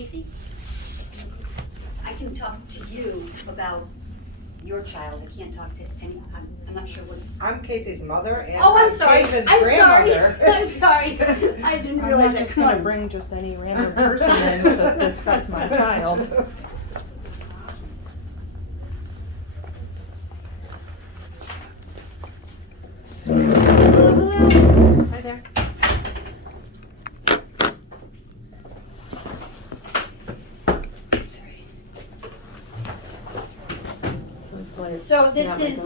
Casey, I can talk to you about your child. I can't talk to any, I'm not sure what. I'm Casey's mother and Oh, I'm I'm sorry. Caitlin's I'm sorry. grandmother. I'm sorry. I didn't realize I'm that. not just Come gonna on. bring just any random person in to discuss my child. Hi there. Sorry. So this is,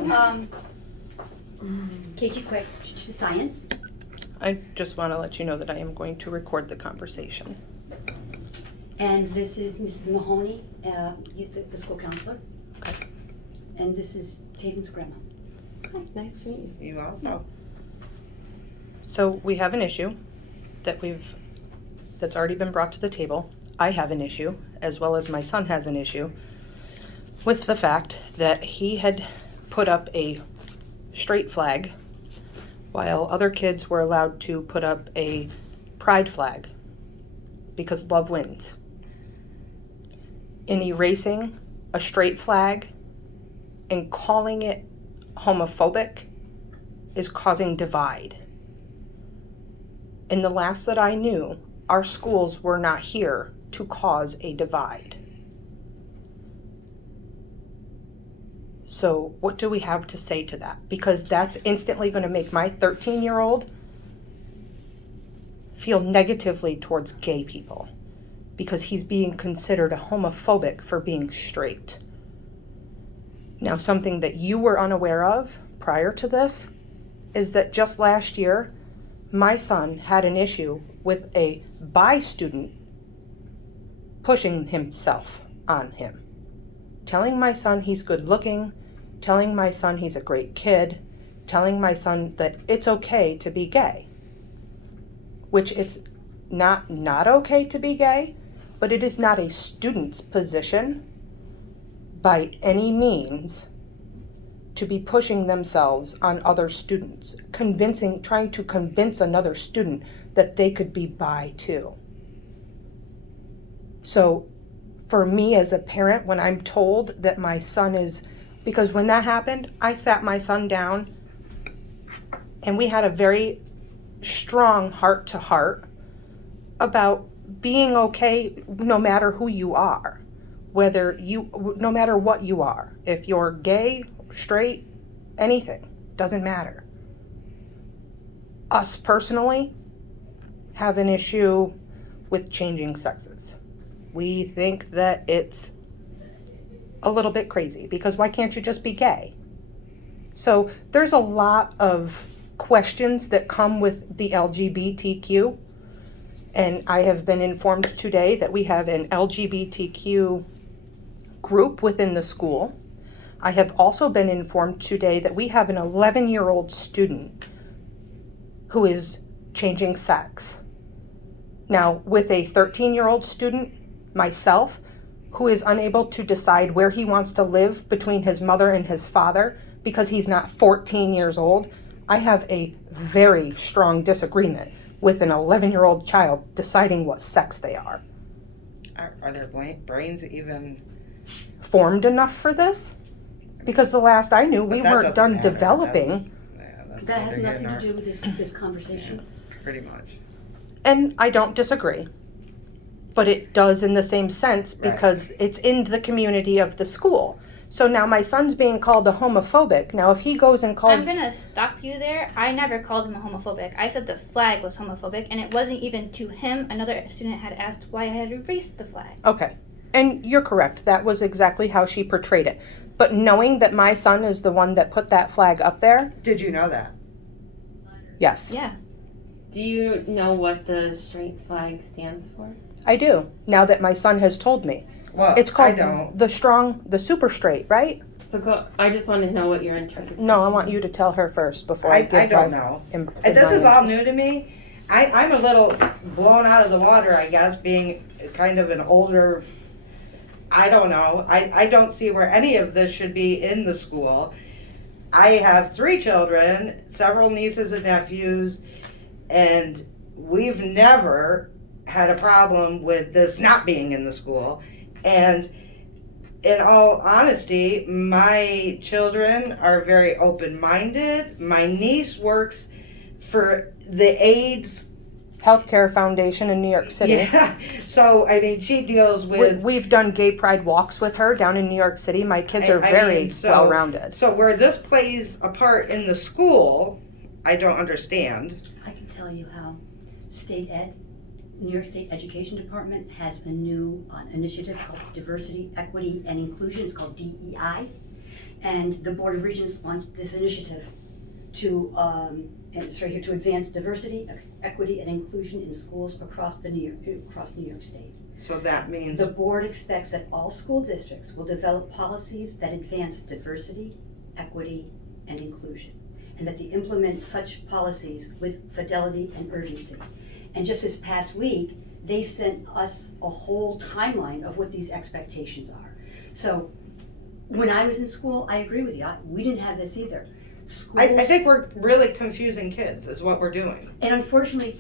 KG Quick Science. I just want to let you know that I am going to record the conversation. And this is Mrs. Mahoney, the school counselor. Okay. And this is Taven's grandma. Hi, nice to meet you. You also. So we have an issue that's already been brought to the table. I have an issue, as well as my son has an issue, with the fact that he had put up a straight flag while other kids were allowed to put up a pride flag because love wins. In erasing a straight flag and calling it homophobic is causing divide. In the last that I knew, our schools were not here to cause a divide. So what do we have to say to that? Because that's instantly going to make my 13-year-old feel negatively towards gay people because he's being considered a homophobic for being straight. Now, something that you were unaware of prior to this is that just last year, my son had an issue with a bi student pushing himself on him, telling my son he's good looking, telling my son he's a great kid, telling my son that it's okay to be gay, which it's not okay to be gay, but it is not a student's position by any means to be pushing themselves on other students, trying to convince another student that they could be bi too. So for me as a parent, when I'm told that my son is, because when that happened, I sat my son down and we had a very strong heart to heart about being okay no matter who you are, no matter what you are, if you're gay, straight, anything, doesn't matter. Us personally have an issue with changing sexes. We think that it's a little bit crazy because why can't you just be gay? So there's a lot of questions that come with the LGBTQ, and I have been informed today that we have an LGBTQ group within the school. I have also been informed today that we have an 11-year-old student who is changing sex. Now, with a 13-year-old student, myself, who is unable to decide where he wants to live between his mother and his father because he's not 14 years old, I have a very strong disagreement with an 11-year-old child deciding what sex they are. Are their brains even Formed enough for this? Because the last I knew, we But that weren't doesn't done matter. developing. That's That has neither here nothing nor- to do with this conversation. Pretty much. And I don't disagree. But it does in the same sense because it's in the community of the school. So now my son's being called a homophobic. Now if he goes and calls... I'm gonna stop you there. I never called him a homophobic. I said the flag was homophobic, and it wasn't even to him. Another student had asked why I had erased the flag. Okay. And you're correct. That was exactly how she portrayed it. But knowing that my son is the one that put that flag up there, Did you know that? yes, Yeah. Do you know what the straight flag stands for? I do. Now that my son has told me. Well, It's I called don't. the super straight, right? So I just want to know what your interpretation. No, I want you to tell her first before I give I don't my know. im- This my is all new to me. I'm a little blown out of the water, I guess, being kind of an older, I don't know. I don't see where any of this should be in the school. I have 3 children, several nieces and nephews, and we've never had a problem with this not being in the school. And in all honesty, my children are very open-minded. My niece works for the AIDS. Healthcare Foundation in New York City. Yeah. So, I mean, she deals with. We've done gay pride walks with her down in New York City. My kids are I very mean, so- well-rounded. So where this plays a part in the school, I don't understand. I can tell you how state ed, New York State Education Department has a new initiative called Diversity, Equity, and Inclusion. It's called DEI. And the Board of Regents launched this initiative to, and it's right here, to advance diversity, equity, and inclusion in schools across New York State. So that means. The board expects that all school districts will develop policies that advance diversity, equity, and inclusion, and that they implement such policies with fidelity and urgency. And just this past week, they sent us a whole timeline of what these expectations are. So when I was in school, I agree with you, we didn't have this either. I Schools- think we're really confusing kids is what we're doing. And unfortunately,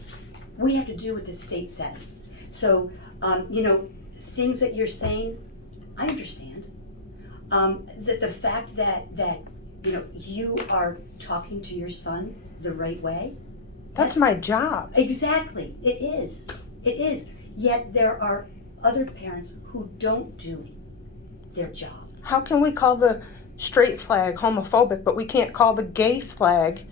we have to do what the state says. So, things that you're saying, I understand. The fact that you are talking to your son the right way. That's my job. Exactly, it is. It is. Yet there are other parents who don't do their job. How can we call the straight flag homophobic, but we can't call the gay flag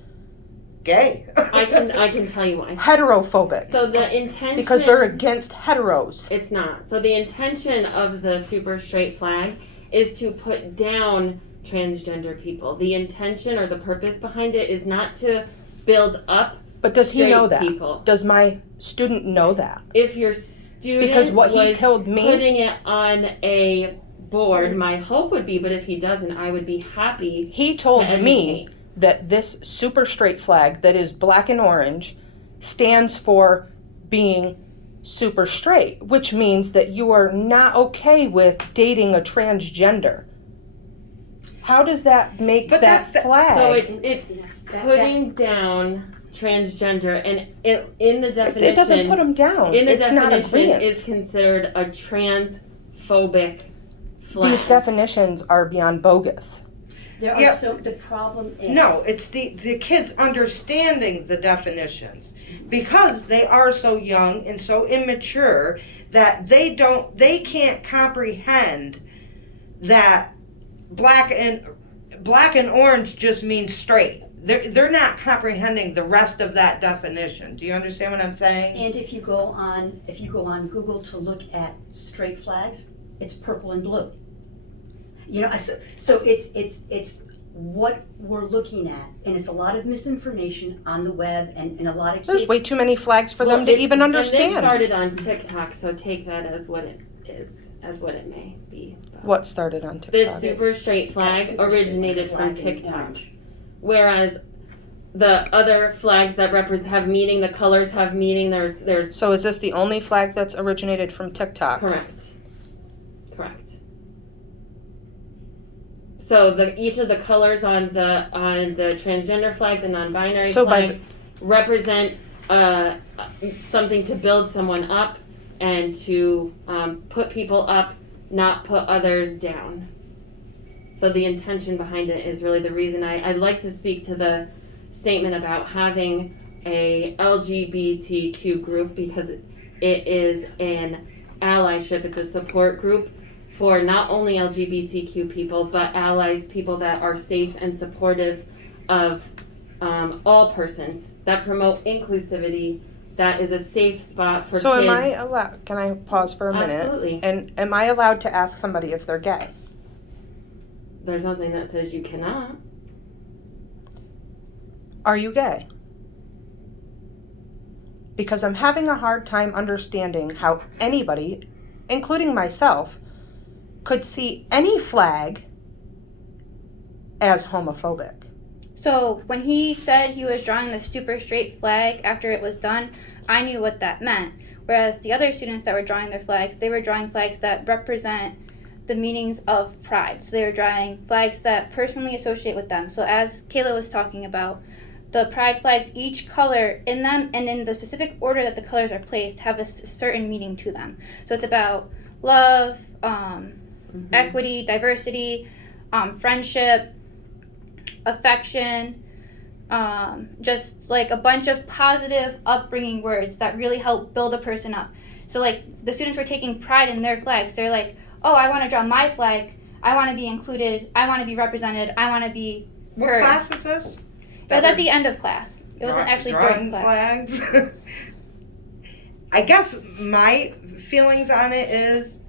Gay. I can tell you why. heterophobic? So the intention, Because they're against heteros. it's not. So the intention of the super straight flag is to put down transgender people. The intention or the purpose behind it is not to build up But does he straight know that? people. Does my student know that? If your student Because what he was told me, putting it on a board, my hope would be, but if he doesn't, I would be happy he told to me educate. that this super straight flag that is black and orange stands for being super straight, which means that you are not okay with dating a transgender. How does that make But that that's the- flag? So And it's that's- putting down transgender, and in the definition, it doesn't put them down. in the It's not definition agreement. is considered a transphobic flag. These definitions are beyond bogus. There are Yeah. the problem is. No, it's the kids understanding the definitions because they are so young and so immature that they can't comprehend that black and orange just means straight. They're not comprehending the rest of that definition. Do you understand what I'm saying? And if you go on Google to look at straight flags, it's purple and blue. So it's what we're looking at, and it's a lot of misinformation on the web, and a lot of kids. There's way too many flags for them Well, to even And this understand. started on TikTok, so take that as what it is, as what it may be. What started on This TikTok? super straight flag Super straight, originated black from and TikTok. orange. Whereas the other flags that have meaning, the colors have meaning. There's So is this the only flag that's originated from TikTok? correct. So each of the colors on the transgender flag, the non-binary So by flag, represent something to build someone up and to put people up, not put others down. So the intention behind it is really the reason I'd like to speak to the statement about having a LGBTQ group, because it is an allyship, it's a support group for not only LGBTQ people, but allies, people that are safe and supportive of all persons, that promote inclusivity, that is a safe spot for So kids. am I allowed, can I pause for a minute? Absolutely. And am I allowed to ask somebody if they're gay? There's nothing that says you cannot. Are you gay? Because I'm having a hard time understanding how anybody, including myself, could see any flag as homophobic. So when he said he was drawing the super straight flag after it was done, I knew what that meant. Whereas the other students that were drawing their flags, they were drawing flags that represent the meanings of pride. So they were drawing flags that personally associate with them. So as Kayla was talking about, the pride flags, each color in them and in the specific order that the colors are placed have a certain meaning to them. So it's about love, equity, diversity, friendship, affection, just like a bunch of positive upbringing words that really help build a person up. So like the students were taking pride in their flags. They're like, oh, I want to draw my flag. I want to be included. I want to be represented. I want to be What heard. class is this? It was at the end of class. It wasn't actually during drawing class. flags. I guess my feelings on it is,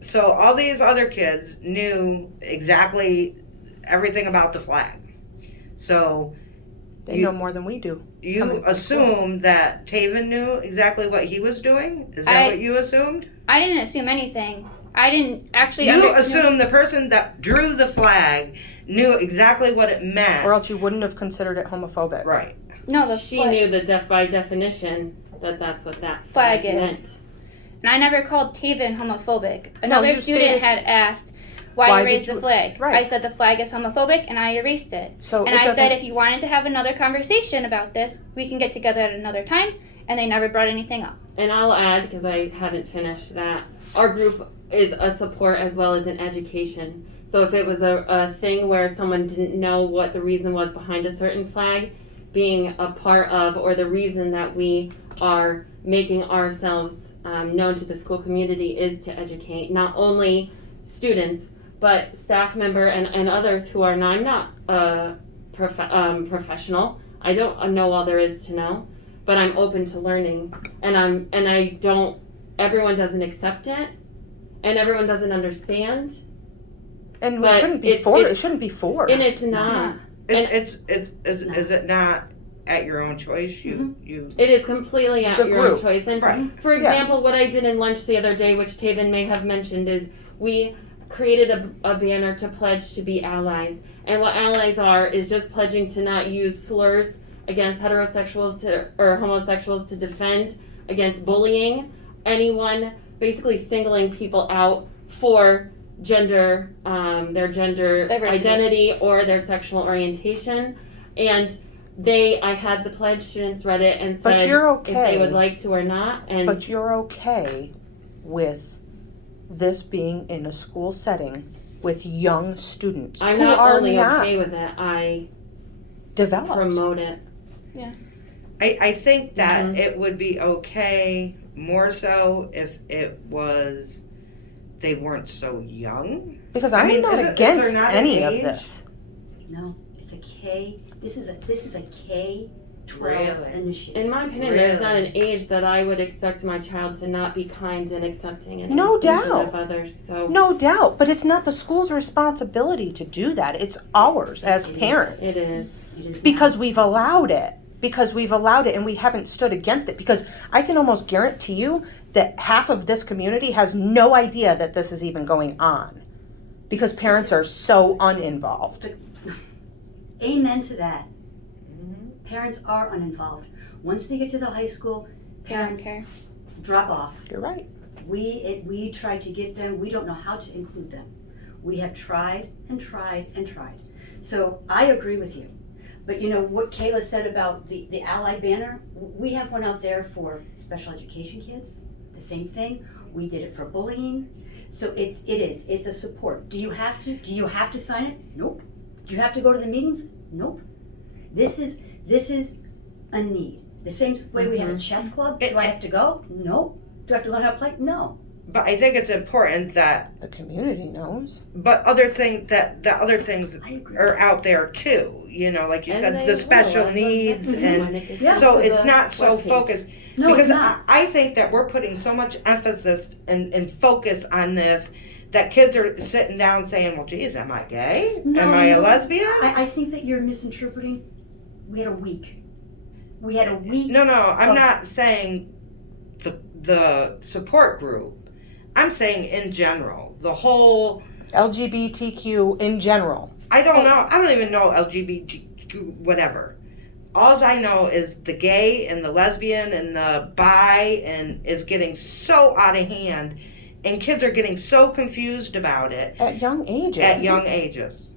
so all these other kids knew exactly everything about the flag. So They You- know more than we do. you Coming from assume that Taven knew exactly what he was doing? Is that I- what you assumed? I didn't assume anything. I didn't actually. You assumed the person that drew the flag knew exactly what it meant. Or else you wouldn't have considered it homophobic. Right. No, the She flag. knew by definition that that's what that Flag flag is. meant. And I never called Taven homophobic. Another you student stated- had asked why Why you did erased you- the flag. right. I said the flag is homophobic and I erased it. So And it I doesn't. said if you wanted to have another conversation about this, we can get together at another time. And they never brought anything up. And I'll add, because I hadn't finished that, our group is a support as well as an education. So if it was a thing where someone didn't know what the reason was behind a certain flag, being a part of, or the reason that we are making ourselves known to the school community is to educate not only students, but staff member and others who are not, I'm not a professional. I don't know all there is to know, but I'm open to learning, everyone doesn't accept it, and everyone doesn't understand, and we but shouldn't be it it shouldn't be forced. and it's not. And- Is it not at your own choice? You It is completely at The your own group. choice. And Right. for example, what I did in lunch the other day, which Taven may have mentioned, is we created a banner to pledge to be allies. And what allies are is just pledging to not use slurs against heterosexuals or homosexuals, to defend against bullying anyone, basically singling people out for gender, their gender Diversity. identity or their sexual orientation. And I had the pledge students read it and But said you're if they okay. would like to or not. And But you're okay with this being in a school setting with young students I'm who not are only not okay with it, I developed. promote it. I think that Mhm. it would be okay more so if it was they weren't so young. Because I I'm mean, not is there against not an any of age? this. No, it's a K, this is a K-12 Really? initiative. In my opinion, there's not an age that I would expect my child to not be kind and accepting and No inclusive doubt. of others. So No doubt, but it's not the school's responsibility to do that. It's ours as It is. parents. it is. It is Because we've allowed it. Because we've allowed it and we haven't stood against it. Because I can almost guarantee you that half of this community has no idea that this is even going on. Because parents are so uninvolved. Amen to that. Mm-hmm. Parents are uninvolved. Once they get to the high school, They don't parents care. drop off. You're right. We try to get them, we don't know how to include them. We have tried and tried and tried. So I agree with you. But you know what Kayla said about the Ally banner? We have one out there for special education kids, the same thing. We did it for bullying. So it's a support. Do you have to sign it? Nope. Do you have to go to the meetings? Nope. This is a need. The same way we have a chess club. Do I have to go? No. Do I have to learn how to play? No. But I think it's important that The community knows. other things I agree. are out there too. You know, like you And said, they the will. special I've needs looked at them and when it gets Yeah. so to it's the not so webpage. focused. No, because it's not. I think that we're putting so much emphasis and focus on this that kids are sitting down saying, well, geez, am I gay? No, am I a no. lesbian? I think that you're misinterpreting. We had a week. No, I'm of- not saying the support group. I'm saying in general, the whole, LGBTQ in general. I don't know, I don't even know LGBTQ, whatever. All I know is the gay and the lesbian and the bi and is getting so out of hand, and kids are getting so confused about it At young ages. at young ages.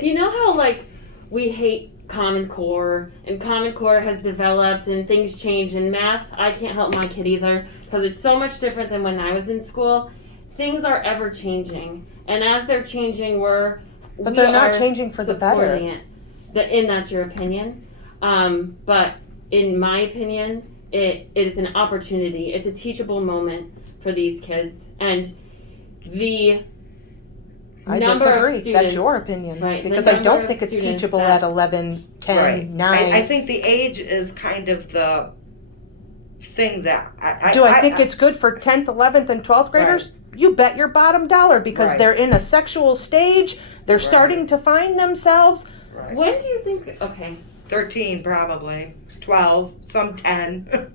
You know how like we hate Common Core, and Common Core has developed and things change in math. I can't help my kid either because it's so much different than when I was in school. Things are ever changing, and as they're changing, But they're not changing for the better. supporting it. And that's your opinion. But in my opinion, it is an opportunity. It's a teachable moment for these kids, and the I number disagree. of students, That's your opinion. right, the Because I number don't of think it's students teachable that- at 11, 10, Right. 9. I think the age is kind of the thing that Do I think it's good for 10th, 11th, and 12th graders? You bet your bottom dollar because Right. they're in a sexual stage. They're Right. starting to find themselves. Right. When do you think? Okay, 13 probably, 12, some 10.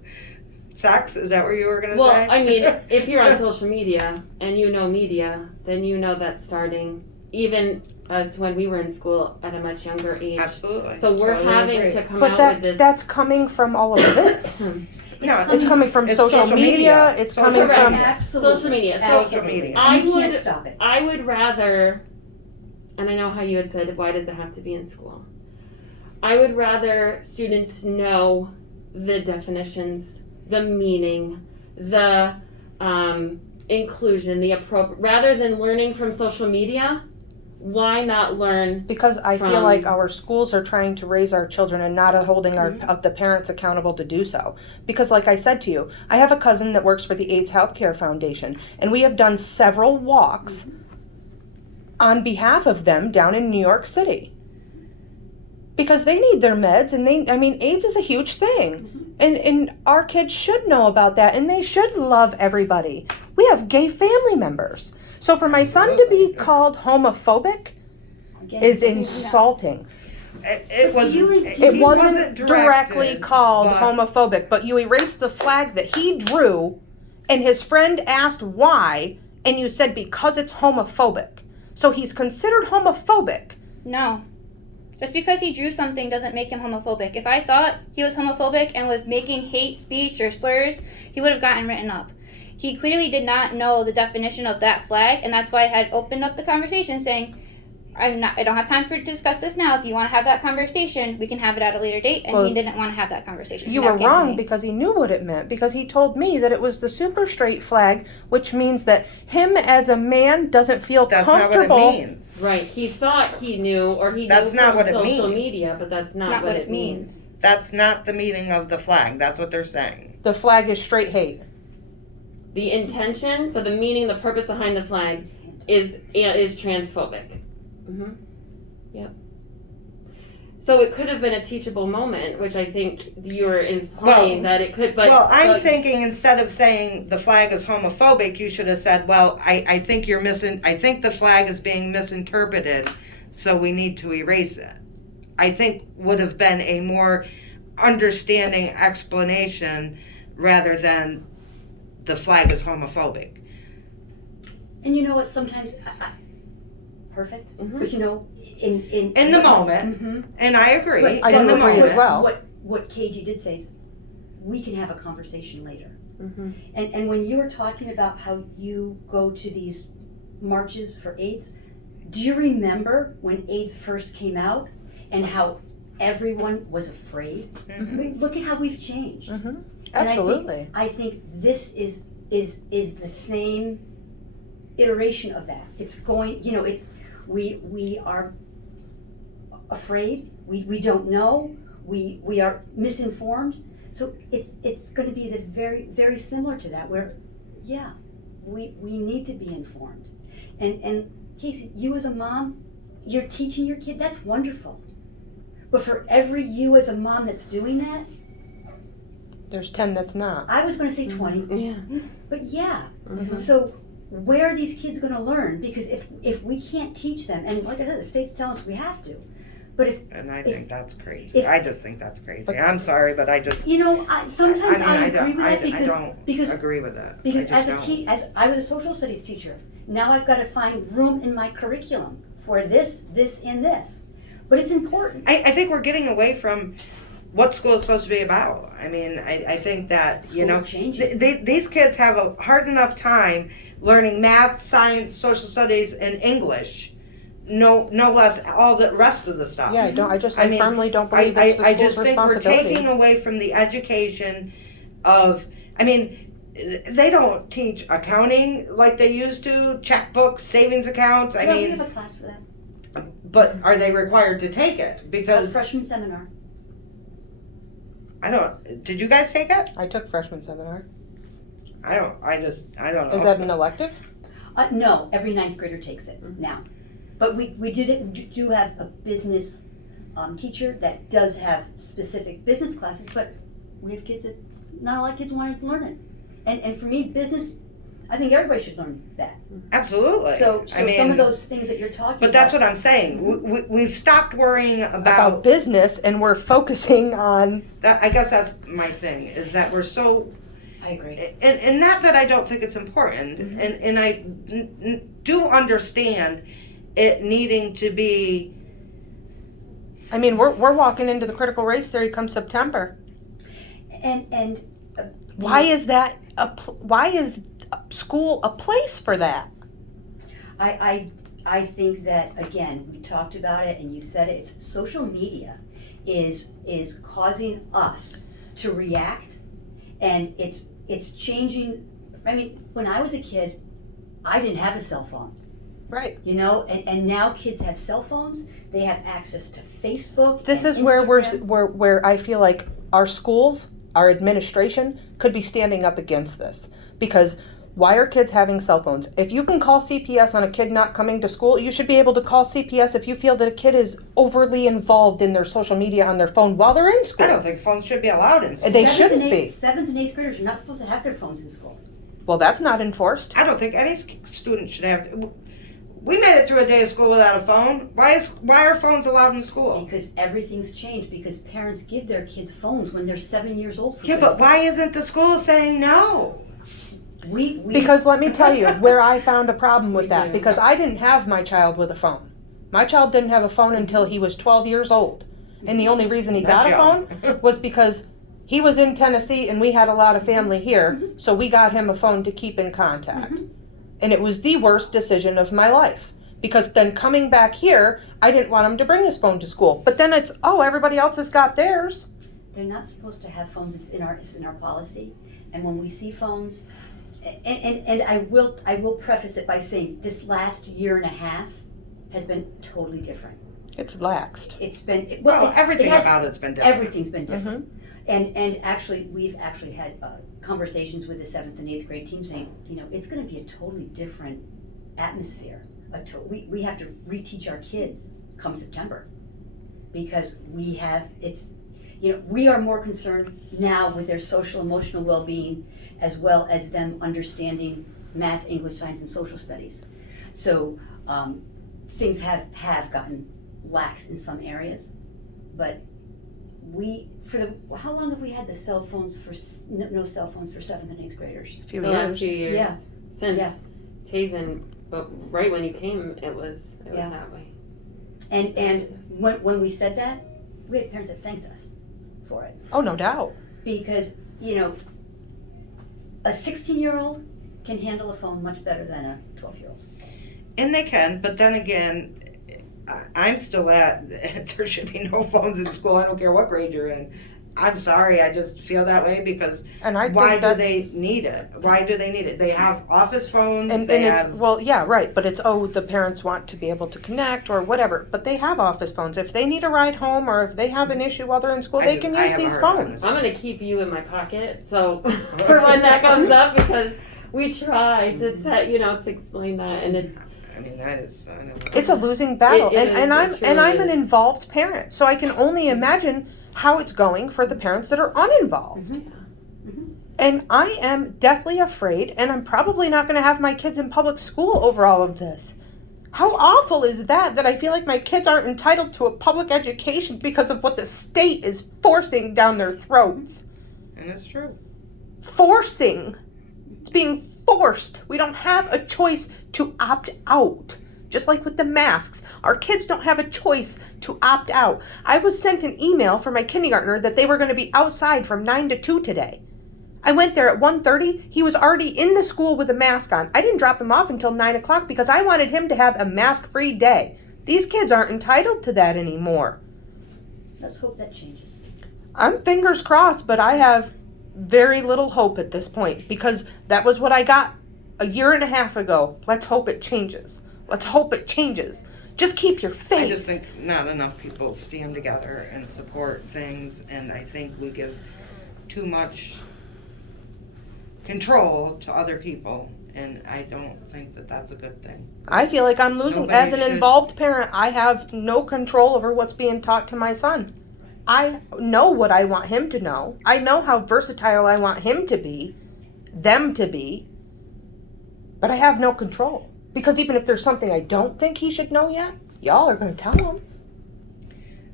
Sex, is that what you were gonna well, say? I mean, if you're on social media and you know media, then you know that's starting even as when we were in school at a much younger age. Absolutely. So we're Totally having agree. to come But out with this. that's coming from all of this. No, It's coming from It's social, social media. media. It's Social coming media. from. Absolutely. Social media. Social Absolutely. media. I And you can't would- stop it. I would rather, and I know how you had said, why does it have to be in school? I would rather students know the definitions, the meaning, the inclusion, the appropriate, rather than learning from social media. Why not learn? Because I feel From- like our schools are trying to raise our children and not holding our Mm-hmm. the parents accountable to do so. Because, like I said to you, I have a cousin that works for the AIDS Healthcare Foundation, and we have done several walks on behalf of them down in New York City. Because they need their meds, and AIDS is a huge thing. And our kids should know about that, and they should love everybody. We have gay family members. So for my son to be called homophobic Again, is insulting. It was. you- It he wasn't directly directed, called but- homophobic, but you erased the flag that he drew, and his friend asked why, and you said because it's homophobic. So he's considered homophobic. No. Just because he drew something doesn't make him homophobic. If I thought he was homophobic and was making hate speech or slurs, he would have gotten written up. He clearly did not know the definition of that flag, and that's why I had opened up the conversation saying, I don't have time to discuss this now. If you want to have that conversation, we can have it at a later date. And Well, he didn't want to have that conversation. You And that were came from wrong me. because he knew what it meant, because he told me that it was the super straight flag, which means that him as a man doesn't feel That's comfortable. not what it means. Right. He thought he knew, or he That's knew not from what it social means. media, but that's not, what it means. That's not the meaning of the flag. That's what they're saying. The flag is straight hate. The intention, so the meaning, the purpose behind the flag is transphobic. Mm-hmm. Yep. So it could have been a teachable moment, which I think you were implying that it could. But well, I'm but- thinking instead of saying the flag is homophobic, you should have said, well, I think you're I think the flag is being misinterpreted, so we need to erase it. I think would have been a more understanding explanation rather than the flag is homophobic. And you know what? Sometimes, perfect. Mhm. But you know, in the moment, Mhm. and I agree. Right. I in do the agree as moment. well. What KG did say is, we can have a conversation later. Mhm. And when you were talking about how you go to these marches for AIDS, do you remember when AIDS first came out and how everyone was afraid? I mean, look at how we've changed. Mm-hmm. And I think- Absolutely. I think this is the same iteration of that. It's going, you know, we are afraid, we don't know, we are misinformed. So it's going to be the very similar to that, where yeah, we need to be informed. And Casey, you as a mom, you're teaching your kid, that's wonderful. But for every you as a mom that's doing that, There's 10 that's not. I was going to say 20, Yeah. but yeah. Mhm. So where are these kids going to learn? Because if we can't teach them, and like I said, the state's telling us we have to, but if And I think that's crazy. if- I just think that's crazy. But- I'm sorry, but I just you know, sometimes I agree don't, with that I don't because agree with that. because I as just a don't. as I was a social studies teacher, now I've got to find room in my curriculum for this, and this. But it's important. I think we're getting away from what school is supposed to be about. I mean, I think that, you know, School's changing. these kids have a hard enough time learning math, science, social studies, and English no less all the rest of the stuff. Yeah, I I mean, firmly don't believe it's the I school's just think we're responsibility. taking away from the education of, I mean, they don't teach accounting like they used to, checkbooks, savings accounts, I Well, we mean, have a class for that, but are they required to take it? a Because, freshman seminar. did you guys take it? I took freshman seminar. I don't know. Is that an elective? No, every ninth grader takes it now. But we do have a business teacher that does have specific business classes, but we have kids that, not a lot of kids want to learn it. And for me, business, I think everybody should learn that. Absolutely. So I mean, some of those things that you're talking about. but that's what I'm saying. We've stopped worrying About business, and we're focusing on. that. I guess that's my thing, is that we're so, I agree. and not that I don't think it's important, Mhm. and I do understand it needing to be, I mean, we're walking into the critical race theory come September. And Why is that? Why is school a place for that? I think that, again, we talked about it and you said it, it's social media is causing us to react, and it's changing. I mean, when I was a kid, I didn't have a cell phone, Right. you know, and now kids have cell phones, they have access to Facebook. This and is where Instagram. where I feel like our schools, our administration could be standing up against this, because why are kids having cell phones? If you can call CPS on a kid not coming to school, you should be able to call CPS if you feel that a kid is overly involved in their social media on their phone while they're in I school. don't think phones should be allowed in school. They Seventh shouldn't and be. eighth- Seventh and eighth graders are not supposed to have their phones in school. Well, that's not enforced. I don't think any student should have to. We made it through a day of school without a phone. Why are phones allowed in school? Because everything's changed, because parents give their kids phones when they're 7 years old. For Yeah, but goodness why sakes. isn't the school saying no? We Because let me tell you where I found a problem with We that. do. Because I didn't have my child with a phone. My child didn't have a phone until he was 12 years old. And the only reason he got a phone was because he was in Tennessee and we had a lot of family here. So we got him a phone to keep in contact. And it was the worst decision of my life. Because then coming back here, I didn't want him to bring his phone to school. But then it's, oh, everybody else has got theirs. They're not supposed to have phones. It's in our policy. And when we see phones, and I will preface it by saying this last year and a half has been totally different. It's laxed. It's been Well, it's- everything it has- about it's been different. Everything's been different. And actually, we've actually had conversations with the 7th and 8th grade team saying, you know, it's going to be a totally different atmosphere. We have to reteach our kids come September, because we are more concerned now with their social emotional well-being, as well as them understanding math, English, science, and social studies. So things have gotten lax in some areas, but how long have we had the cell phones no cell phones for 7th and 8th graders? A few The years. last few years. Yeah. Since Yeah. Taven, but right when you came, it was Yeah. that way. And when we said that, we had parents that thanked us for it, Oh, no doubt. because, you know, a 16-year-old can handle a phone much better than a 12-year-old. And they can, but then again, I'm still at, there should be no phones in school. I don't care what grade you're in. I'm sorry, I just feel that way, because And I why think do that's, they need it? Why do they need it? They have office phones, and they it's, have, well, yeah, right, but it's, oh, the parents want to be able to connect or whatever, but they have office phones. If they need a ride home or if they have an issue while they're in school, they can I use have a these hard time phones. with I'm gonna keep you in my pocket, so for when that comes up, because we try to to explain that, and it's I mean, that is, I don't know. It's a losing battle, It is, and I'm it and I'm truly an is. involved parent, so I can only imagine how it's going for the parents that are uninvolved. And I am deathly afraid, and I'm probably not going to have my kids in public school over all of this. How awful is that I feel like my kids aren't entitled to a public education because of what the state is forcing down their throats. And it's true. Forcing. It's being forced. We don't have a choice to opt out. Just like with the masks, our kids don't have a choice to opt out. I was sent an email from my kindergartner that they were going to be outside from 9 to 2 today. I went there at 1:30. He was already in the school with a mask on. I didn't drop him off until 9 o'clock because I wanted him to have a mask-free day. These kids aren't entitled to that anymore. Let's hope that changes. I'm fingers crossed, but I have very little hope at this point because that was what I got a year and a half ago. Let's hope it changes. Let's hope it changes. Just keep your faith. I just think not enough people stand together and support things, and I think we give too much control to other people, and I don't think that that's a good thing. I feel like I'm losing. Nobody As an should. involved parent, I have no control over what's being taught to my son. I know what I want him to know. I know how versatile I want him to be, them to be, but I have no control. Because even if there's something I don't think he should know yet, y'all are going to tell him.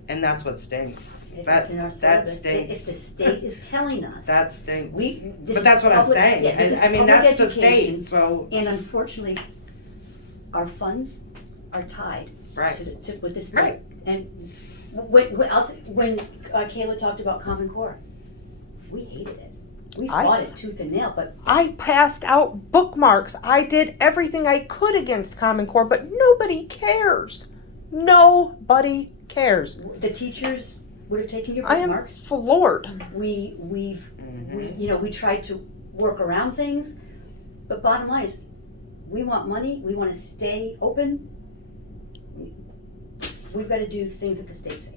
And that's what stinks. If That it's in our that syllabus, stinks. if the state is telling us. That stinks. This But is that's what I'm public- saying. yeah, this is I mean, public that's the education, state. So And unfortunately, our funds are tied right. with the state. Right. And when Kayla talked about Common Core, we hated it. We fought it tooth and nail, but I passed out bookmarks. I did everything I could against Common Core, but nobody cares. Nobody cares. the teachers would have taken your I am bookmarks. floored. We tried to work around things, but bottom line is, we want money, we want to stay open. We've got to do things that the state say.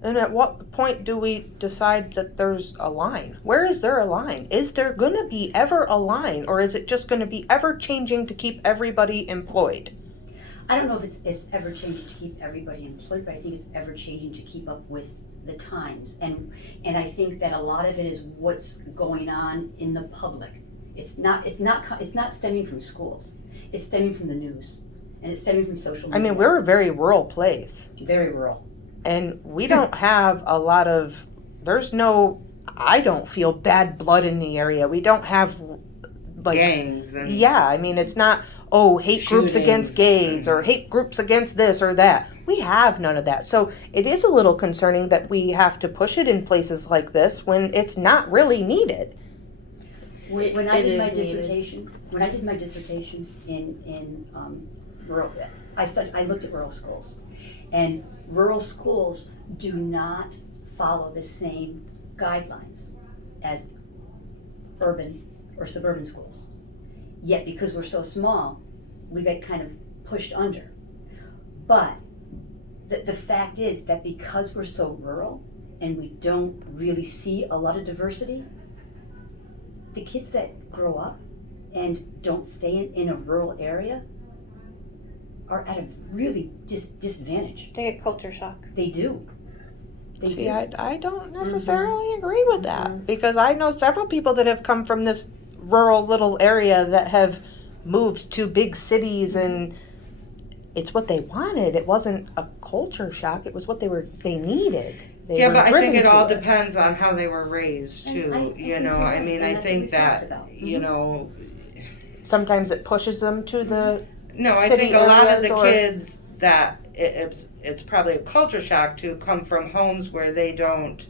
And at what point do we decide that there's a line? Where is there a line? Is there going to be ever a line, or is it just going to be ever changing to keep everybody employed? I don't know if it's ever changing to keep everybody employed, but I think it's ever changing to keep up with the times. And I think that a lot of it is what's going on in the public. It's not stemming from schools. It's stemming from the news, and it's stemming from social media. I mean, we're a very rural place, very rural. and we don't have a lot of, I don't feel bad blood in the area. We don't have, like, gangs and yeah, I mean, it's not, hate groups against shootings. gays or hate groups against this or that. We have none of that. So it is a little concerning that we have to push it in places like this when it's not really needed. When I did my dissertation in rural, I looked at rural schools, and rural schools do not follow the same guidelines as urban or suburban schools. Yet because we're so small, we get kind of pushed under. But the fact is that because we're so rural and we don't really see a lot of diversity, the kids that grow up and don't stay in a rural area are at a really disadvantage. They get culture shock. They do. They See, do. I don't necessarily agree with that because I know several people that have come from this rural little area that have moved to big cities, and it's what they wanted. It wasn't a culture shock. It was what they needed. They yeah, were but I driven think it to all depends on how they were raised And too. I I think you're right, mean, and I that's what think we've talked that about. you know. Sometimes it pushes them to the. No, I City think a lot of the areas or- kids that it's probably a culture shock to come from homes where they don't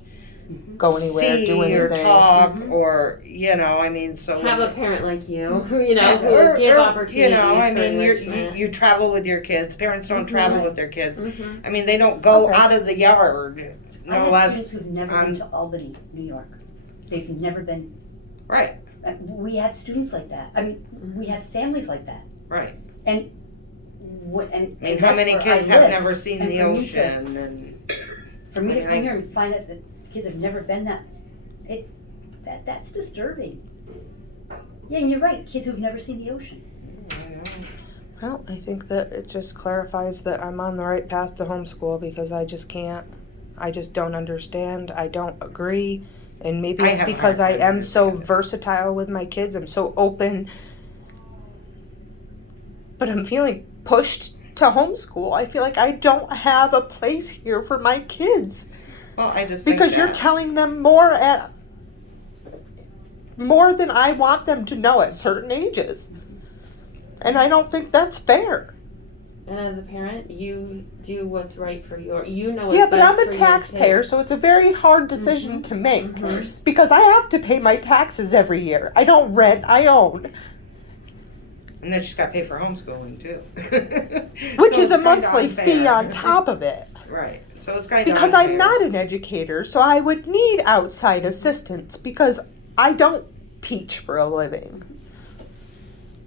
Go anywhere, see do or anything. talk Mhm. or I mean, so Have when- a parent like you, who or, give or, opportunities I for mean, enrichment. you travel with your kids. Parents don't travel Right. with their kids. Mhm. I mean, they don't go Okay. out of the yard. I No have less, students who've never been to Albany, New York. They've never been. right, We have students like that. I mean, we have families like that. right. And I mean, and how that's many where kids I have live. never seen And the for me to- ocean? And For me I to mean, come here and find out that kids have never been that's disturbing. Yeah, and you're right. Kids who've never seen the ocean. Well, I think that it just clarifies that I'm on the right path to homeschool because I just can't. I just don't understand. I don't agree. And maybe I it's have a because hard I time am so understanding. versatile with my kids. I'm so open. But I'm feeling pushed to homeschool. I feel like I don't have a place here for my kids Well, I just think because you're that- telling them more than I want them to know at certain ages. And I don't think that's fair. And as a parent, you do what's right for what's Yeah, but best I'm a for your taxpayer, kids. so it's a very hard decision to make Mhm. because I have to pay my taxes every year. I don't rent, I own. And then she's got to pay for homeschooling too. Which So is a it's kinda monthly fee unfair. on top of it. Right. So it's kind of Because I'm not an educator, so I would need outside assistance because I don't teach for a living.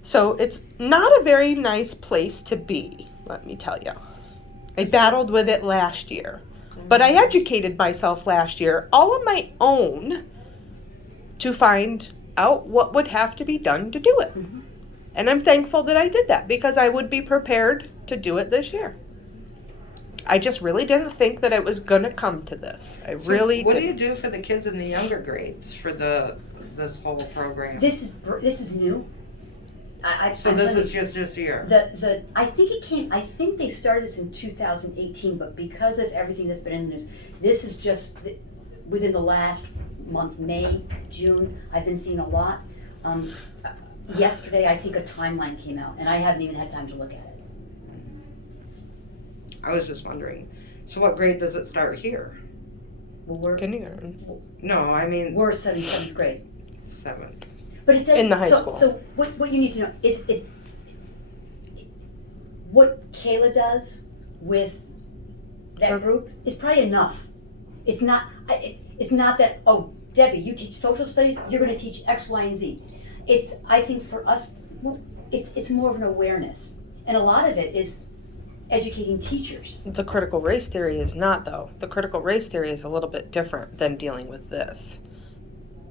So it's not a very nice place to be, let me tell you. I battled with it last year. But I educated myself last year all on my own to find out what would have to be done to do it. Mhm. And I'm thankful that I did that because I would be prepared to do it this year. I just really didn't think that it was going to come to this. I So really what do didn't. you do for the kids in the younger grades for this whole program? This is new. So I'm this gonna- is just this year. I think they started this in 2018, but because of everything that's been in the news, this is just within the last month, May, June, I've been seeing a lot. Yesterday, I think a timeline came out, and I haven't even had time to look at it. I was just wondering. So what grade does it start here? Well, Kindergarten. No, I mean we're 7th grade, 7th. but it does, In the high school. So what you need to know is what Kayla does with Her- that group is probably enough. It's not. It's not that. Oh, Debbie, you teach social studies. You're going to teach X, Y, and Z. It's. I think for us, it's more of an awareness, and a lot of it is educating teachers. The critical race theory is not, though. The critical race theory is a little bit different than dealing with this.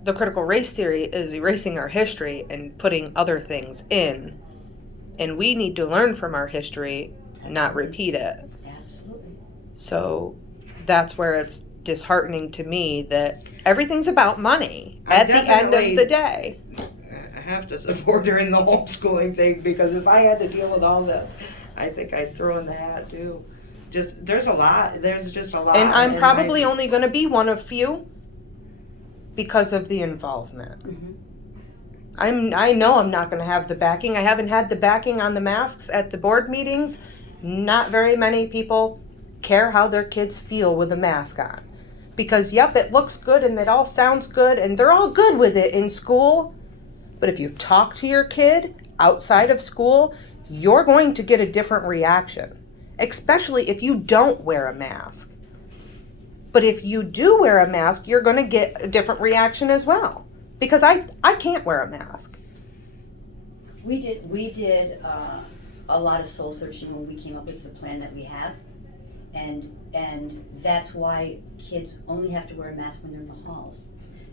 The critical race theory is erasing our history and putting other things in. And we need to learn from our history, not repeat it. Absolutely. So that's where it's disheartening to me that everything's about money I at the end of definitely- the day. I have to support her in the homeschooling thing because if I had to deal with all this, I think I'd throw in the hat too. There's a lot. There's just a lot. And I'm and probably only going to be one of few because of the involvement. Mhm. I know I'm not going to have the backing. I haven't had the backing on the masks at the board meetings. Not very many people care how their kids feel with a mask on. Because, yep, it looks good and it all sounds good and they're all good with it in school. But if you talk to your kid outside of school, you're going to get a different reaction, especially if you don't wear a mask. But if you do wear a mask, you're going to get a different reaction as well. Because I can't wear a mask. We did a lot of soul searching when we came up with the plan that we have, and that's why kids only have to wear a mask when they're in the halls.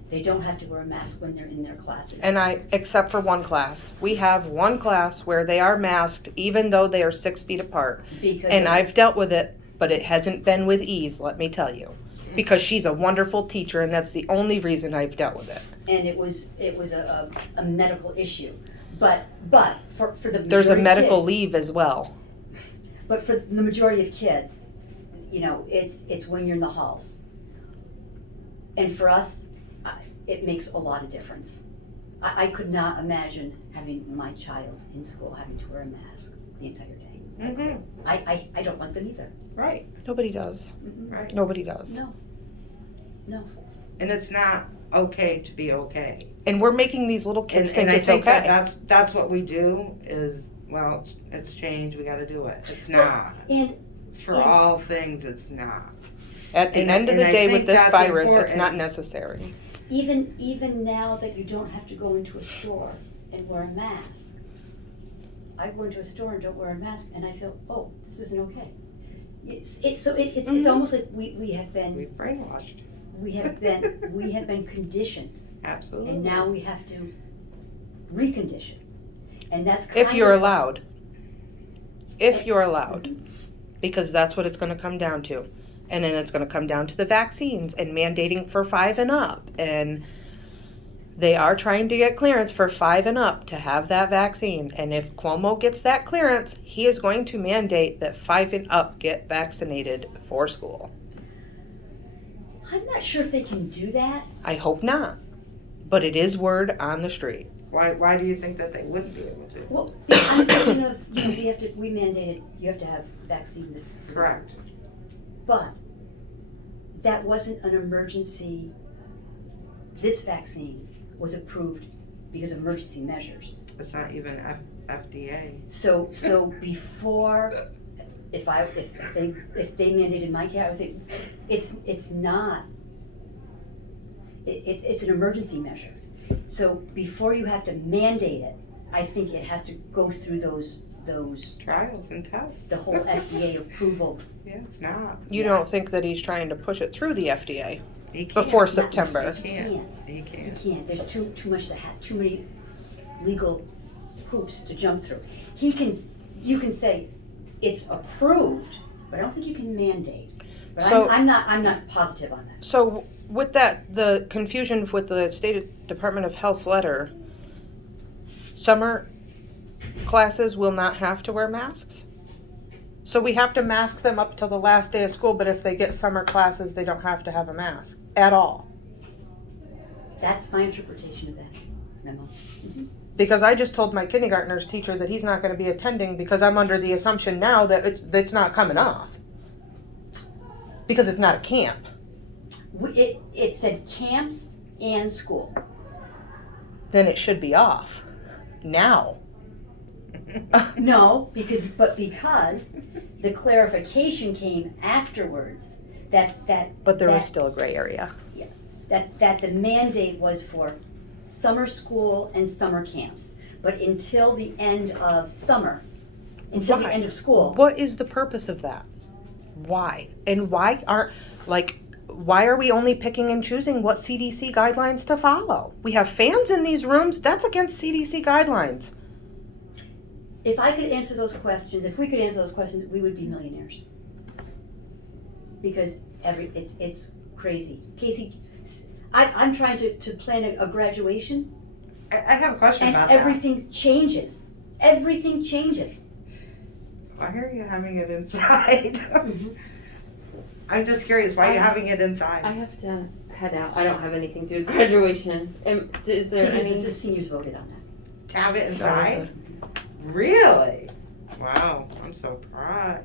They don't have to wear a mask when they're in their classes. And except for one class. We have one class where they are masked even though they are 6 feet apart. Because And I've dealt with it, but it hasn't been with ease, let me tell you. Because she's a wonderful teacher and that's the only reason I've dealt with it. and it was a medical issue, but for the majority There's a of medical kids, leave as well. But for the majority of kids, it's when you're in the halls. And for us, it makes a lot of difference. I could not imagine having my child in school having to wear a mask the entire day. Mhm. I don't want them either. Right. Nobody does. Right. Nobody does. No. And it's not okay to be okay. And we're making these little kids think I it's think okay. that's what we do is, well, it's change, we gotta do it. It's not. And For and- all things, it's not. At the and- end of and the I day think with this that's virus, it's important. not necessary. even now that you don't have to go into a store and wear a mask, I go into a store and don't wear a mask and I feel, oh, this isn't okay. It's Mhm. almost like we have been We've brainwashed. we have been conditioned, Absolutely. and now we have to recondition, and that's If kind you're of- allowed. If you're allowed. Because that's what it's going to come down to. And then it's going to come down to the vaccines and mandating for 5 and up. And they are trying to get clearance for 5 and up to have that vaccine. And if Cuomo gets that clearance, he is going to mandate that 5 and up get vaccinated for school. I'm not sure if they can do that. I hope not. But it is word on the street. Why do you think that they wouldn't be able to? Well, I'm thinking of we mandated you have to have vaccines. Correct. But that wasn't an emergency. This vaccine was approved because of emergency measures. It's not even FDA. So before, if they mandated my kid, I would say, it's not, it's an emergency measure. So before you have to mandate it, I think it has to go through those, Trials and tests. the whole FDA approval. Yeah, it's not. You Yeah. don't think that he's trying to push it through the FDA He can't. before Not September? necessarily. He You can't. can't, there's too much too many legal hoops to jump through. You can say it's approved, but I don't think you can mandate. But So- I'm not positive on that. So with that, the confusion with the State Department of Health's letter, summer classes will not have to wear masks? So we have to mask them up till the last day of school, but if they get summer classes, they don't have to have a mask at all? That's my interpretation of that memo. Because I just told my kindergartner's teacher that he's not gonna be attending because I'm under the assumption now that it's not coming off. Because it's not a camp. It said camps and school. Then it should be off. Now. No, because the clarification came afterwards that But there was that- still a gray area. that the mandate was for summer school and summer camps. But until the end of summer, until the Why? end of school, What is the purpose of that? Why? And why are we only picking and choosing what CDC guidelines to follow? We have fans in these rooms, that's against CDC guidelines. if we could answer those questions, we would be millionaires. Because it's crazy. Casey, I'm trying to plan a graduation, I have a question and about that. everything changes. Everything changes. Why are you having it inside? I'm just curious, why are you having it I inside? have to head out. I don't have anything to do with graduation. Is there Because any? the seniors voted on that. To have it inside? Really? Wow, I'm surprised.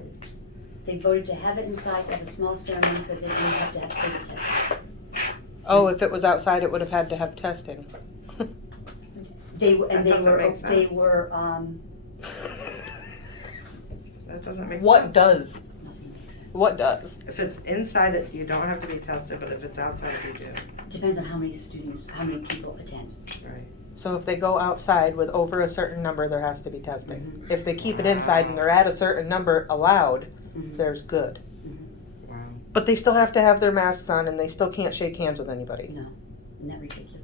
They voted to have it inside, to have a small ceremony, so they didn't have to have paper testing. Oh, if it was outside, it would have had to have testing. They That doesn't make sense. were, That doesn't make What sense. does? nothing makes sense. What does? If it's inside it, you don't have to be tested, but if it's outside, you do. Depends on how many people attend. Right. So if they go outside with over a certain number, there has to be testing. If they keep it inside and they're at a certain number allowed, Mhm. there's good. Wow. But they still have to have their masks on and they still can't shake hands with anybody. No, isn't that ridiculous?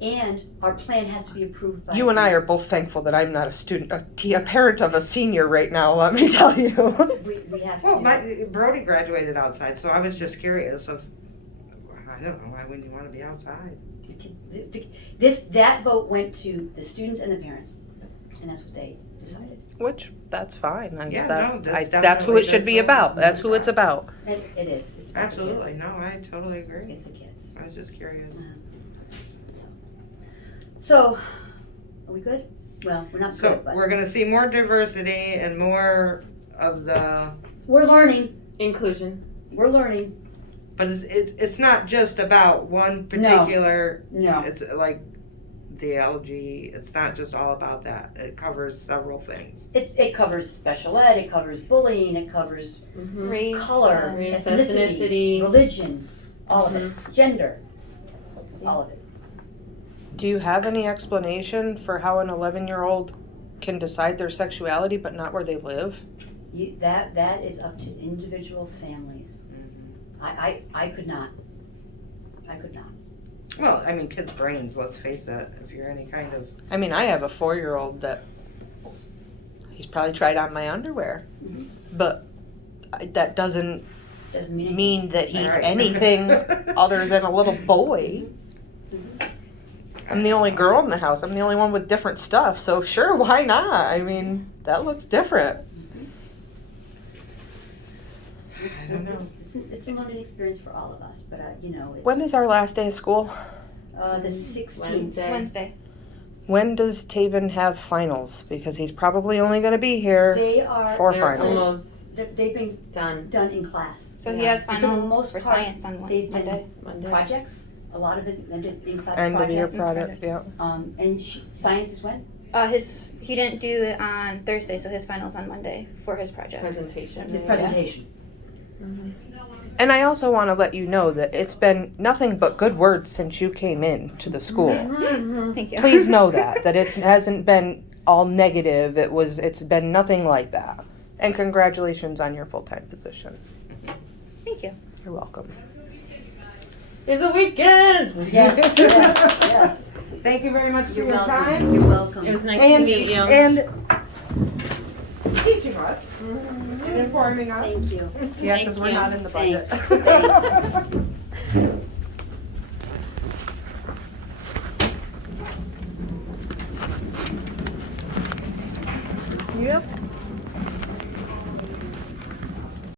And our plan has to be approved by. You and I are both thankful that I'm not a student, a parent of a senior right now, let me tell you. We have to. Well, Brody graduated outside, so I was just curious of, I don't know, why wouldn't you want to be outside? That vote went to the students and the parents, and that's what they decided. Which, that's fine. Yeah, That's no, that's that's who definitely it should be the about. goal. That's who it's about. It is. It's about the Absolutely, no, I totally kids. agree. It's the kids. I was just curious. So, are we good? Well, we're not So good, but we're gonna see more diversity and more of the, we're learning. Inclusion. We're learning. but it's not just about one particular, No. it's like the LG, it's not just all about that. It covers several things. It covers special ed, it covers bullying, it covers Mm-hmm. Race. color, Race, ethnicity, ethnicity. religion, all of it, gender, all of it. Do you have any explanation for how an 11-year-old can decide their sexuality but not where they live? That is up to individual families. I could not. I could not. Well, I mean, kids' brains, let's face it, if you're any kind of, I mean, I have a 4-year-old that he's probably tried on my underwear, Mhm. but that doesn't Doesn't mean anything. mean that he's Alright. anything other than a little boy. I'm the only girl in the house. I'm the only one with different stuff. So sure, why not? I mean, that looks different. I don't know. It's a learning experience for all of us, but it's. When is our last day of school? The 16th. Wednesday. Wednesday. When does Taven have finals? Because he's probably only going to be here They are. for They're finals. almost They've been done. done in class. So he Yeah. has For the finals most for part, science on they've been Monday. Monday. Projects, a lot of it in class End of the year projects. product, yeah. And science is when? He didn't do it on Thursday, so his final's on Monday for his project. Presentation. His presentation. And I also want to let you know that it's been nothing but good words since you came in to the school. Thank you. Please know that it hasn't been all negative. It's been nothing like that. And congratulations on your full-time position. Thank you. You're welcome. It's a weekend. Yes, yes, yes. Thank you very much for You're your welcome. time You're welcome. It was nice And to meet you. and teaching us and informing us. Thank you. Yeah, Thank because we're you. not in the budget. Thanks. Yep.